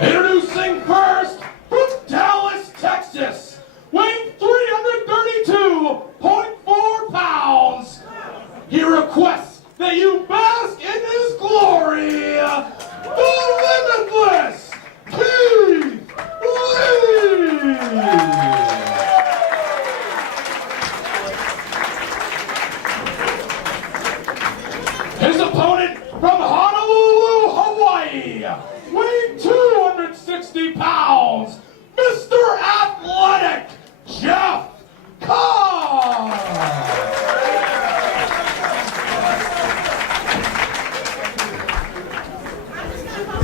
Introducing first, from Dallas, Texas, weighing 332.4 pounds. He requests that you bask in his glory, the Limitless Keith Lee. His opponent from Honolulu, Hawaii, weighing 260 pounds, Mr. Athletic, Jeff Cobb.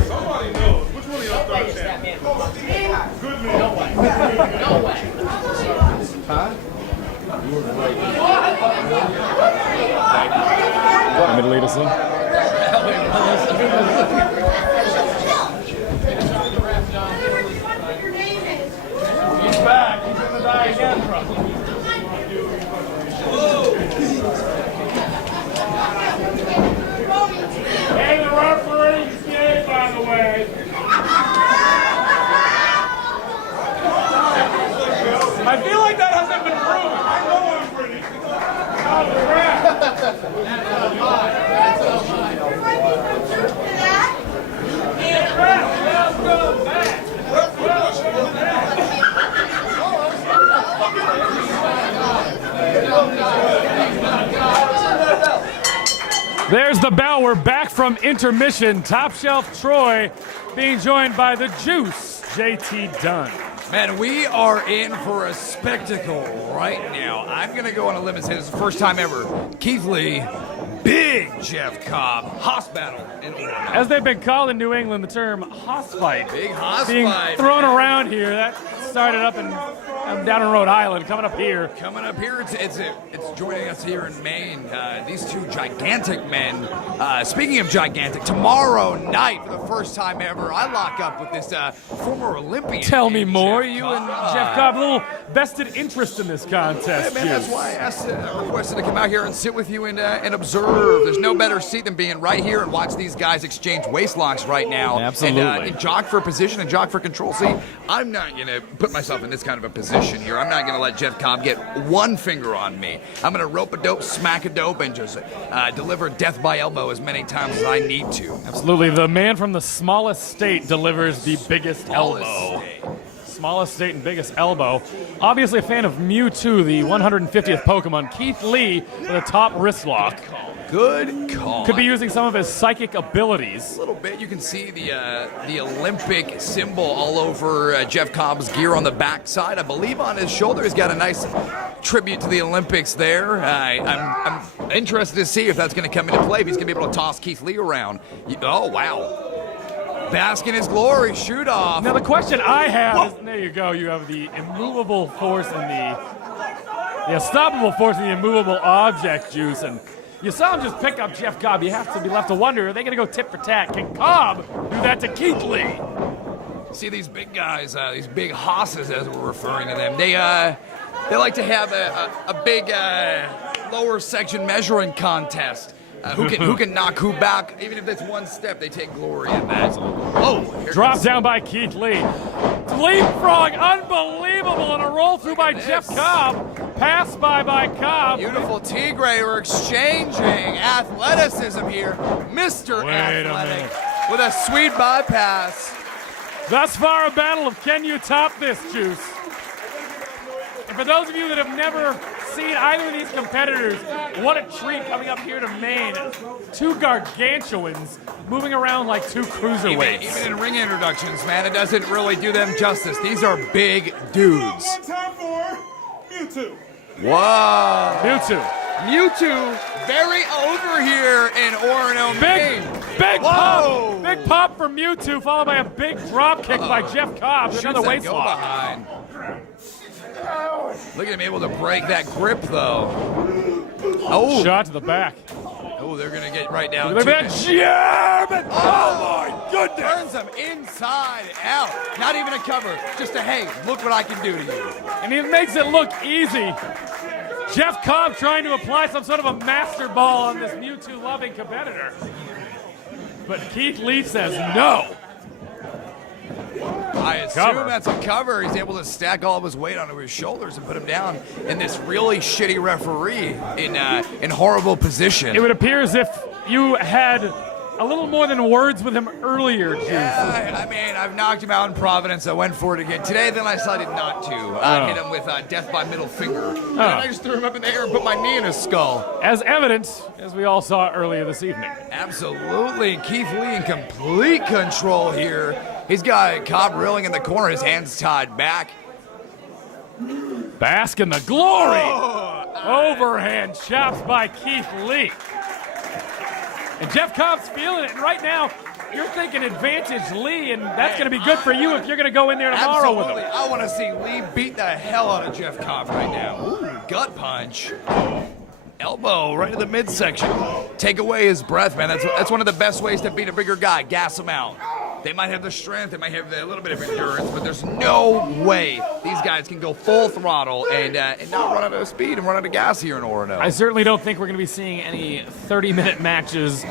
Somebody knows. Which one of y'all thought that? Good man. No way. No way. Huh? Want me to lead us in? He's back. He's going to die again, bro. Hey, the referee's game, by the way. I feel like that hasn't been proven. I know I'm pretty. Oh, the ref. There's the bell. We're back from intermission. Top Shelf Troy being joined by the Juice, JT Dunn. Man, we are in for a spectacle right now. I'm going to go on a limb and say this is the first time ever. Keith Lee, big Jeff Cobb, hoss battle in Oregon. As they've been calling in New England, the term hoss fight Big hoss being fight, thrown man. around here. That started up in down in Rhode Island, coming up here. Coming up here, it's joining us here in Maine. These two gigantic men. Speaking of gigantic, tomorrow night, for the first time ever, I lock up with this former Olympian. Tell me more. Jeff You Cobb. and Jeff Cobb, a little vested interest in this contest. Yeah, man, that's Juice. why I asked, requested to come out here and sit with you and observe. There's no better seat than being right here and watch these guys exchange waist locks right now. Absolutely. And jog for position and jog for control. See, I'm not going to put myself in this kind of a position here. I'm not going to let Jeff Cobb get one finger on me. I'm going to rope a dope, smack a dope, and just deliver death by elbow as many times as I need to. Absolutely. The man from the smallest state delivers the biggest elbow. Smallest state and biggest elbow. Obviously a fan of Mewtwo, the 150th Pokemon. Keith Lee with a top wrist lock. Good call. Could be using some of his psychic abilities. A little bit. You can see the Olympic symbol all over Jeff Cobb's gear on the backside. I believe on his shoulder he's got a nice tribute to the Olympics there. I'm interested to see if that's going to come into play, if he's going to be able to toss Keith Lee around. Oh, wow. Bask in his glory, shoot off. Now the question I have is, there you go, you have the immovable force and the unstoppable force and the immovable object, Juice, and you saw him just pick up Jeff Cobb. You have to be left to wonder, are they going to go tit for tat? Can Cobb do that to Keith Lee? See these big guys, these big hosses as we're referring to them. They like to have a big lower section measuring contest. Who can knock who back? Even if it's one step, they take glory in that. Oh, Drop down by Keith Lee. Leapfrog, unbelievable, and a roll through by Jeff Cobb. Pass by Cobb. Beautiful Tigre. We're exchanging athleticism here. Mr. Wait a Athletic minute. with a sweet bypass. Thus far, a battle of can you top this, Juice? And for those of you that have never seen either of these competitors, what a treat coming up here to Maine. Two gargantuans moving around like two cruiserweights. Even in ring introductions, man, it doesn't really do them justice. These are big dudes. One time for Mewtwo. Whoa. Mewtwo, very over here in Orono, Maine. big Whoa. pop, big pop for Mewtwo, followed by a big drop kick by Jeff Cobb. Shoots Another that waist go lock. behind. Look at him able to break that grip, though. Oh, Shot to the back. oh, they're gonna get right down Look to at it. that jab! Oh my goodness! Turns them inside out. Not even a cover. Just a hey, look what I can do to you. And he makes it look easy. Jeff Cobb trying to apply some sort of a master ball on this Mewtwo-loving competitor. But Keith Lee says no. I assume Cover. that's a cover. He's able to stack all of his weight onto his shoulders and put him down in this really shitty referee in horrible position. It would appear as if you had a little more than words with him earlier, Juice. Yeah, I mean, I've knocked him out in Providence. I went for it again today. Then I decided not to. I hit him with death by middle finger. And then I just threw him up in the air and put my knee in his skull. As evidence, as we all saw earlier this evening. Absolutely. Keith Lee in complete control here. He's got Cobb reeling in the corner, his hands tied back. Bask in the glory. Overhand chops by Keith Lee. And Jeff Cobb's feeling it. And right now, you're thinking advantage Lee, and that's going to be good for you if you're going to go in there tomorrow with him. I want to see Lee beat the hell out of Jeff Cobb right now. Ooh, gut punch. Elbow right in the midsection. Take away his breath, man. That's one of the best ways to beat a bigger guy. Gas him out. They might have the strength, they might have a little bit of endurance, but there's no way these guys can go full throttle and not run out of speed and run out of gas here in Orono. I certainly don't think we're going to be seeing any 30-minute matches,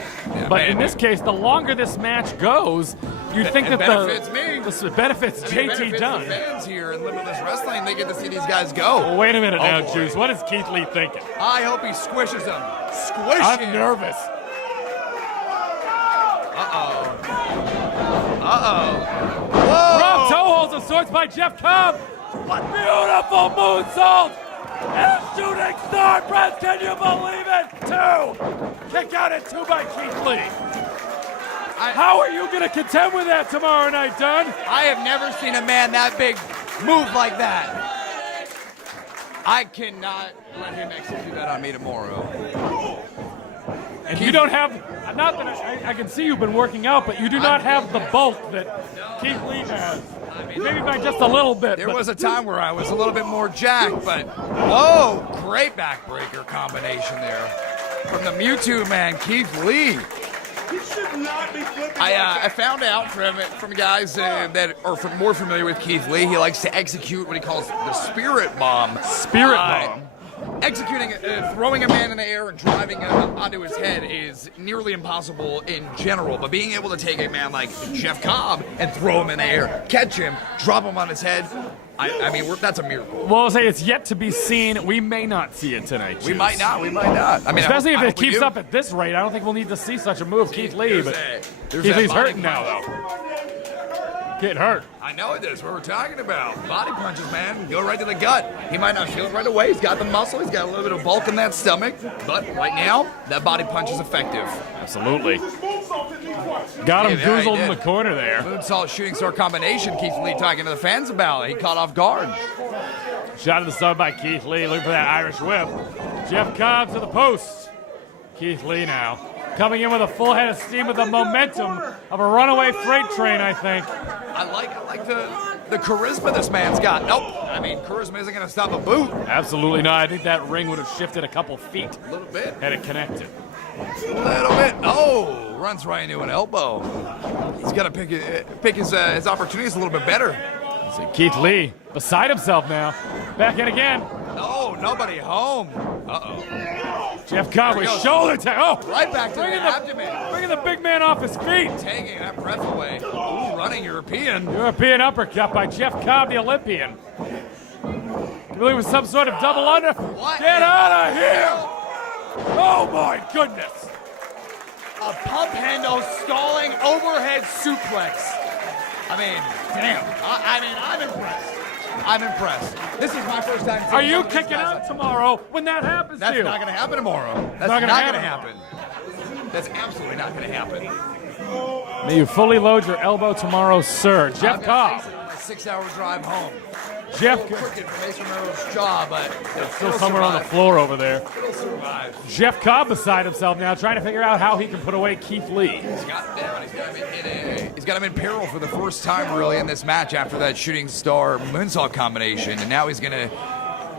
but in this case, the longer this match goes, you'd think that benefits me. This benefits JT Dunn. The fans here in Limitless Wrestling, they get to see these guys go. Well, wait a minute now, boy. Juice. What is Keith Lee thinking? I hope he squishes him. Squish I'm him. nervous. Whoa. Rob toe holds of sorts by Jeff Cobb. What beautiful moonsault! And a shooting star press, can you believe it? 2. Kick out at 2 by Keith Lee. How are you going to contend with that tomorrow night, Dunn? I have never seen a man that big move like that. I cannot let him execute that on me tomorrow. And you don't have, not that I can see you've been working out, but you do not have the bulk that Keith Lee has. Maybe by just a little bit. There was a time where I was a little bit more jacked, but whoa, great backbreaker combination there. From the Mewtwo man, Keith Lee. He should not be flipping. I found out from guys that are more familiar with Keith Lee, he likes to execute what he calls the spirit bomb. Spirit bomb. Executing, throwing a man in the air and driving him onto his head is nearly impossible in general, but being able to take a man like Jeff Cobb and throw him in the air, catch him, drop him on his head, I mean, that's a miracle. Well, I'll say it's yet to be seen. We may not see it tonight, Juice. We might not. I mean, especially if I it hope we keeps do. up at this rate, I don't think we'll need to see such a move, Keith Lee. But There's Keith that Lee's body hurting now, punch. though. Getting hurt. I know it is. What we're talking about. Body punches, man. Go right to the gut. He might not feel it right away. He's got the muscle. He's got a little bit of bulk in that stomach. But right now, that body punch is effective. Absolutely. Got him Yeah, he goozled in did. the corner there. Moonsault shooting star combination. Keith Lee talking to the fans about it. He caught off guard. Shot to the side by Keith Lee. Looking for that Irish whip. Jeff Cobb to the post. Keith Lee now. Coming in with a full head of steam with the momentum of a runaway freight train, I think. I like the charisma this man's got. Nope. I mean, charisma isn't going to stop a boot. Absolutely not. I think that ring would have shifted a couple feet A little bit. had it connected. A little bit. Oh, runs right into an elbow. He's got to pick his opportunities a little bit better. See Keith Lee beside himself now. Back in again. Oh, nobody home. Uh-oh. Jeff Cobb with shoulder tap. Oh, Right back to the abdomen. bringing the big man off his feet. Taking that breath away. Ooh, running European. European uppercut by Jeff Cobb, the Olympian. I believe it was some sort of double under. What? Get out of here! Oh my goodness! A pump handle stalling overhead suplex. I mean, damn. I'm impressed. I'm impressed. This is my first time seeing Are you some of these kicking guys out tomorrow when that happens That's to you? not going to happen tomorrow. That's not not gonna going to happen. happen. That's absolutely not going to happen. May you fully load your elbow tomorrow, sir. Jeff I'm Cobb. gonna face it on a 6-hour drive home. Jeff A little crooked from Mason Romero's jaw, but still somewhere on the floor over there. It'll survive. Jeff Cobb beside himself now, trying to figure out how he can put away Keith Lee. He's got him down. He's got him in peril for the first time really in this match after that shooting star moonsault combination, and now he's gonna.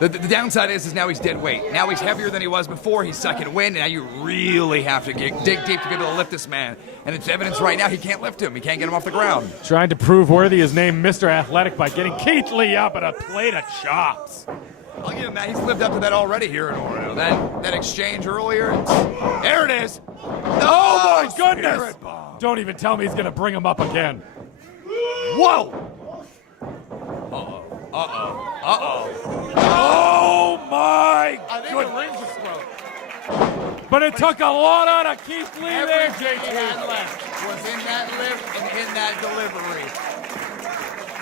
The downside is now he's dead weight. Now he's heavier than he was before. He's sucking wind, and now you really have to dig deep to be able to lift this man. And it's evidence right now he can't lift him. He can't get him off the ground. Trying to prove worthy his name, Mr. Athletic, by getting Keith Lee up at a plate of chops. I'll give him that. He's lived up to that already here in Orono. That exchange earlier. There it is. Oh my goodness! Spirit bomb. Don't even tell me he's gonna bring him up again. Whoa! Oh my I think the ring just broke. But it took a lot out of Keith Lee there, Everything he JT. had left was in that lift and in that delivery.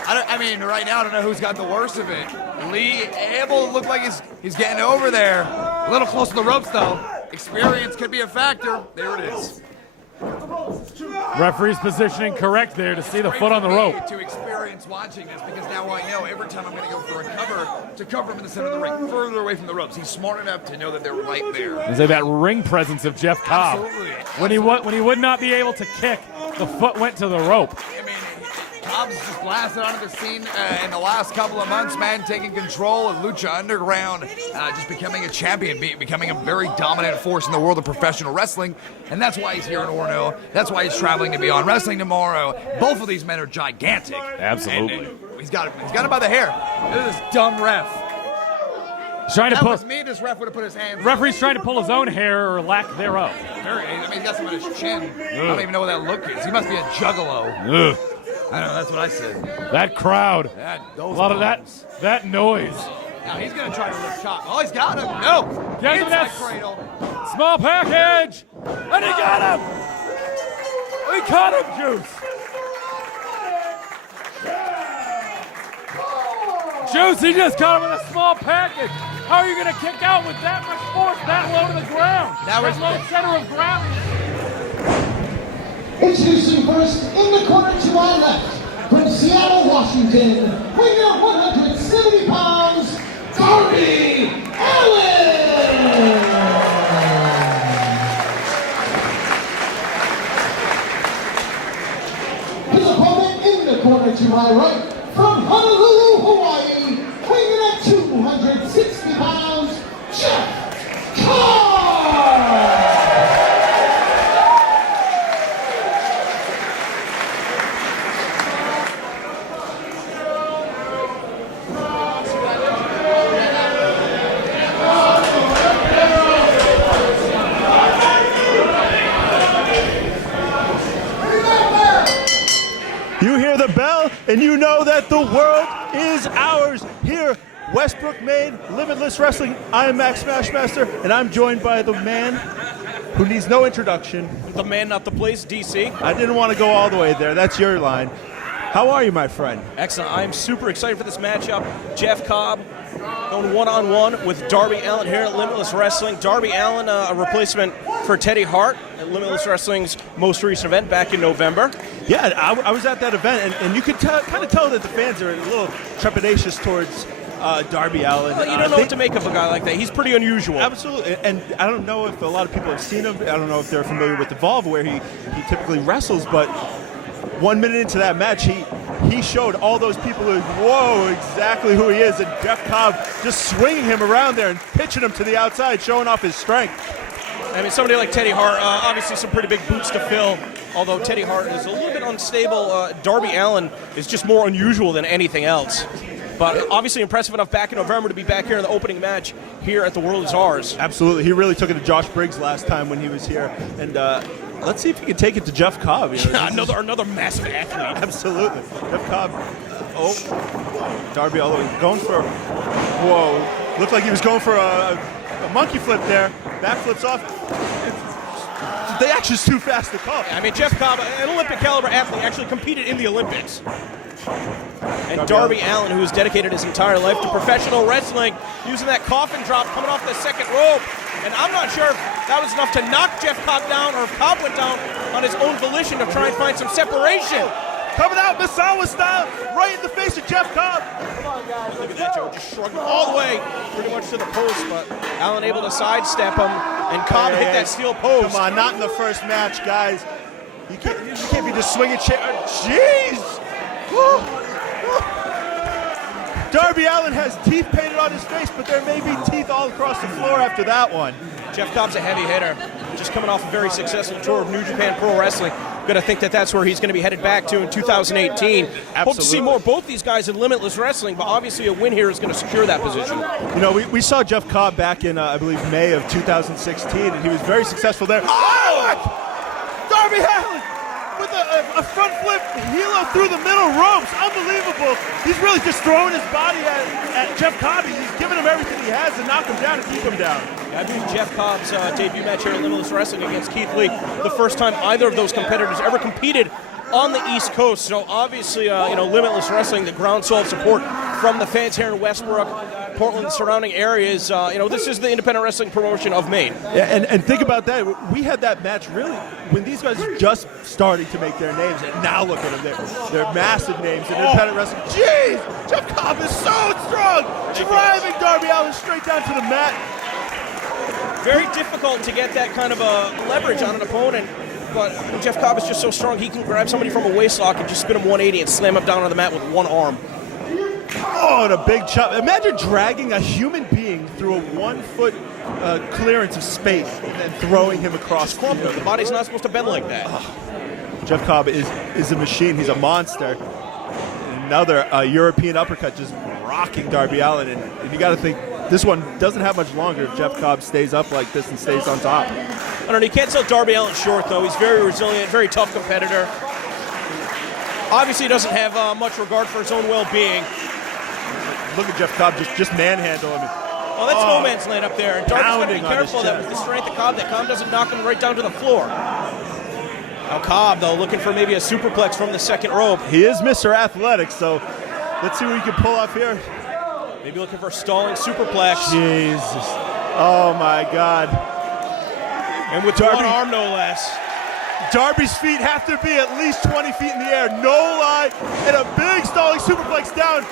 I mean, right now I don't know who's got the worst of it. Lee able to look like he's getting over there. A little close to the ropes though. Experience could be a factor. There it is. Referee's positioning correct there to see the foot on the rope. To experience watching this because now I know every time I'm going to go for a cover to cover him in the center of the ring, further away from the ropes. He's smart enough to know that they're right there. Is that ring presence of Jeff Cobb? Absolutely. When he would not be able to kick, the foot went to the rope. I mean, Cobb's just blasted onto the scene in the last couple of months, man, taking control of Lucha Underground, just becoming a champion, becoming a very dominant force in the world of professional wrestling, and that's why he's here in Orono. That's why he's traveling to Beyond Wrestling tomorrow. Both of these men are gigantic. Absolutely. And he's got him by the hair. Look at this dumb ref. He's trying to That pull. was me. This ref would have put his hands. Referee's trying to pull his own hair or lack thereof. I mean, he's got some on his chin. I don't even know what that look is. He must be a juggalo. Ugh. I know, that's what I said. That crowd. A A lot of that noise. Now he's going to try to lift Chop. Oh, he's got him. No. Get him Inside that cradle. small package. And he got him. He caught him, Juice. Juice, he just caught him with a small package. How are you going to kick out with that much force, that low to the ground? That was low center of gravity. Introducing first, in the corner to our left, from Seattle, Washington, weighing out 170 pounds, Darby Allin! His opponent in the corner to my right, from Honolulu, Hawaii, weighing at 260 pounds, Jeff Cobb! You hear the bell, and you know that the world is ours. Here, Westbrook, Maine, Limitless Wrestling. I am Max Smashmaster, and I'm joined by the man who needs no introduction. The man, not the place, DC. I didn't want to go all the way there. That's your line. How are you, my friend? Excellent. I'm super excited for this matchup. Jeff Cobb going one-on-one with Darby Allin here at Limitless Wrestling. Darby Allin, a replacement for Teddy Hart at Limitless Wrestling's most recent event back in November. Yeah, I was at that event, and you could kind of tell that the fans are a little trepidatious towards Darby Allin. Well, you don't know what to make of a guy like that. He's pretty unusual. Absolutely, and I don't know if a lot of people have seen him. I don't know if they're familiar with Evolve, where he typically wrestles, but 1 minute into that match, he showed all those people whoa, exactly who he is, and Jeff Cobb just swinging him around there and pitching him to the outside, showing off his strength. I mean, somebody like Teddy Hart, obviously some pretty big boots to fill, although Teddy Hart is a little bit unstable. Darby Allin is just more unusual than anything else. But obviously impressive enough back in November to be back here in the opening match here at The World Is Ours. Absolutely. He really took it to Josh Briggs last time when he was here. And let's see if he can take it to Jeff Cobb. You know, another massive athlete. Absolutely. Jeff Cobb. Darby all the way going for whoa. Looked like he was going for a monkey flip there. Back flips off. The action's too fast to call. I mean, Jeff Cobb, an Olympic caliber athlete, actually competed in the Olympics. And Darby Allin, who has dedicated his entire life to professional wrestling, using that coffin drop coming off the second rope. And I'm not sure if that was enough to knock Jeff Cobb down or if Cobb went down on his own volition to try and find some separation. Coming out Misawa style, right in the face of Jeff Cobb. Come on, guys. Look at that, Joe. Just shrugging all the way pretty much to the post, but Allin able to sidestep him, and Cobb hit that steel post. Come on, not in the first match, guys. You can't be just swinging chair. Jeez! Woo. Woo. Darby Allin has teeth painted on his face, but there may be teeth all across the floor after that one. Jeff Cobb's a heavy hitter, just coming off a very successful tour of New Japan Pro Wrestling. Going to think that that's where he's going to be headed back to in 2018. Hope to see more of both these guys in Limitless Wrestling, but obviously a win here is going to secure that position. You know, we saw Jeff Cobb back in, I believe, May of 2016, and he was very successful there. Oh! Darby Allin with a front flip helo through the middle ropes. Unbelievable. He's really just throwing his body at Jeff Cobb. He's giving him everything he has to knock him down and keep him down. I believe Jeff Cobb's debut match here at Limitless Wrestling against Keith Lee, the first time either of those competitors ever competed on the East Coast. So obviously, Limitless Wrestling, the groundswell of support from the fans here in Westbrook, Portland, surrounding areas. This is the independent wrestling promotion of Maine. Yeah, and think about that. We had that match really when these guys are just starting to make their names, and now look at them. They're massive names in independent wrestling. Jeez, Jeff Cobb is so strong, driving Darby Allin straight down to the mat. Very difficult to get that kind of a leverage on an opponent, but Jeff Cobb is just so strong, he can grab somebody from a waist lock and just spin him 180 and slam him down on the mat with one arm. Oh, and a big chop. Imagine dragging a human being through a 1 foot clearance of space and then throwing him across. Just crumple. The body's not supposed to bend like that. Jeff Cobb is a machine. He's a monster. Another European uppercut just rocking Darby Allin. And you got to think, this one doesn't have much longer if Jeff Cobb stays up like this and stays on top. I don't know. You can't sell Darby Allin short, though. He's very resilient, very tough competitor. Obviously, he doesn't have much regard for his own well-being. Look at Jeff Cobb just manhandle him. Oh, that's no man's land up there. And Darby's got to be careful that with the strength of Cobb, that Cobb doesn't knock him right down to the floor. Now Cobb, though, looking for maybe a superplex from the second rope. He is Mr. Athletic, so let's see what he can pull off here. Maybe looking for a stalling superplex. Jesus. Oh, my God. And with Darby, one arm, no less. Darby's feet have to be at least 20 feet in the air. No lie. And a big stalling superplex down.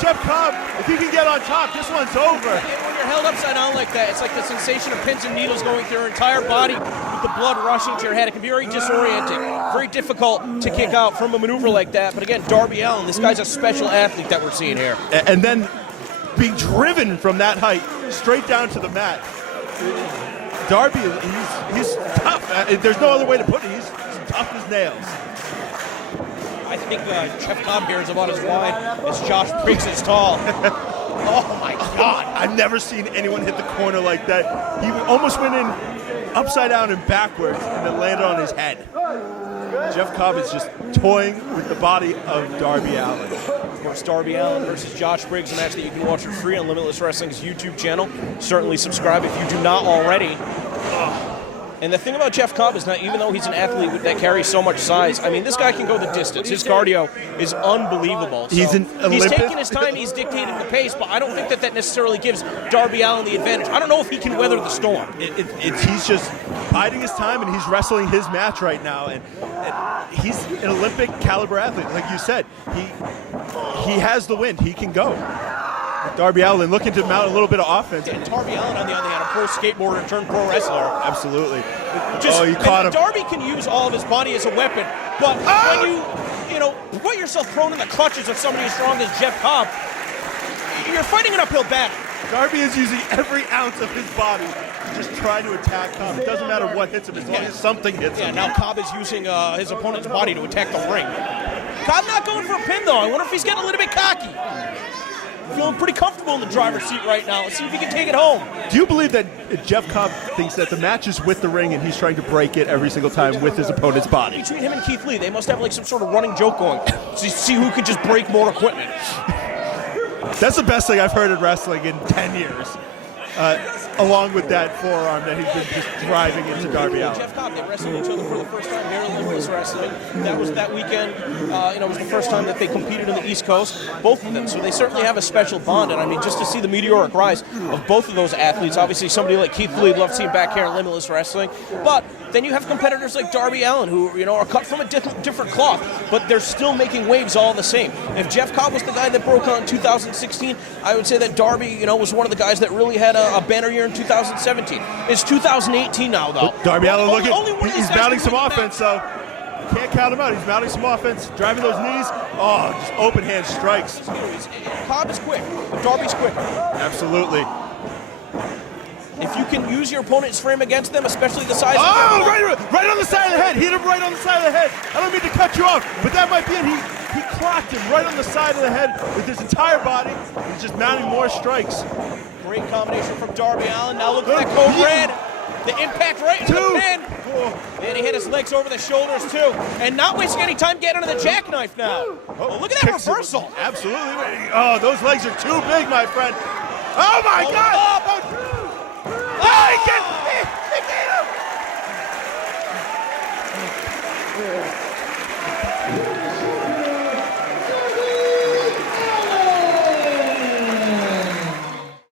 Jeff Cobb, if he can get on top, this one's over. And when you're held upside down like that, it's like the sensation of pins and needles going through your entire body with the blood rushing to your head. It can be very disorienting, very difficult to kick out from a maneuver like that. But again, Darby Allin, this guy's a special athlete that we're seeing here. And then being driven from that height straight down to the mat. Darby, he's tough. There's no other way to put it. He's tough as nails. I think Jeff Cobb here is about as wide as Josh Briggs is tall. Oh, my God. I've never seen anyone hit the corner like that. He almost went in upside down and backwards and then landed on his head. Jeff Cobb is just toying with the body of Darby Allin. Of course, Darby Allin versus Josh Briggs, a match that you can watch for free on Limitless Wrestling's YouTube channel. Certainly subscribe if you do not already. And the thing about Jeff Cobb is that even though he's an athlete that carries so much size, I mean, this guy can go the distance. His cardio is unbelievable. So he's taking his time, he's dictating the pace, but I don't think that necessarily gives Darby Allin the advantage. I don't know if he can weather the storm. He's just biding his time, and he's wrestling his match right now. And he's an Olympic caliber athlete. Like you said, he has the wind. He can go. Darby Allin looking to mount a little bit of offense. And Darby Allin, on the other hand, a pro skateboarder turned pro wrestler. Absolutely. You caught him. Darby can use all of his body as a weapon, but when you put yourself prone in the clutches of somebody as strong as Jeff Cobb, you're fighting an uphill battle. Darby is using every ounce of his body to just try to attack Cobb. It doesn't matter what hits him, as long as something hits him. Yeah, now Cobb is using his opponent's body to attack the ring. Cobb not going for a pin, though. I wonder if he's getting a little bit cocky. Feeling pretty comfortable in the driver's seat right now. Let's see if he can take it home. Do you believe that Jeff Cobb thinks that the match is with the ring and he's trying to break it every single time with his opponent's body? Between him and Keith Lee, they must have like some sort of running joke going. So see who could just break more equipment. That's the best thing I've heard in wrestling in 10 years. Along with that forearm that he's been just driving into Darby Allin. Jeff Cobb, they wrestled each other for the first time here at Limitless Wrestling. That was that weekend. It was the first time that they competed in the East Coast, both of them. So they certainly have a special bond. And I mean, just to see the meteoric rise of both of those athletes, obviously somebody like Keith Lee, love seeing back here at Limitless Wrestling. But then you have competitors like Darby Allin, who are cut from a different cloth, but they're still making waves all the same. If Jeff Cobb was the guy that broke out in 2016, I would say that Darby, was one of the guys that really had a banner year in 2017. It's 2018 now, though. Darby Allin, look at he's mounting some offense, so can't count him out. He's mounting some offense, driving those knees. Oh, just open hand strikes. Cobb is quick, but Darby's quicker. Absolutely. If you can use your opponent's frame against them, especially the size of right on the side of the head. Hit him right on the side of the head. I don't mean to cut you off, but that might be it. He clocked him right on the side of the head with his entire body. He's just mounting more strikes. Great combination from Darby Allin. Now look at that code red. The impact right in the pin. And he hit his legs over the shoulders too. And not wasting any time getting into the jackknife now. Oh, look at that Kicks him. reversal. Absolutely. Oh, those legs are too big, my friend. Oh my God! He got him!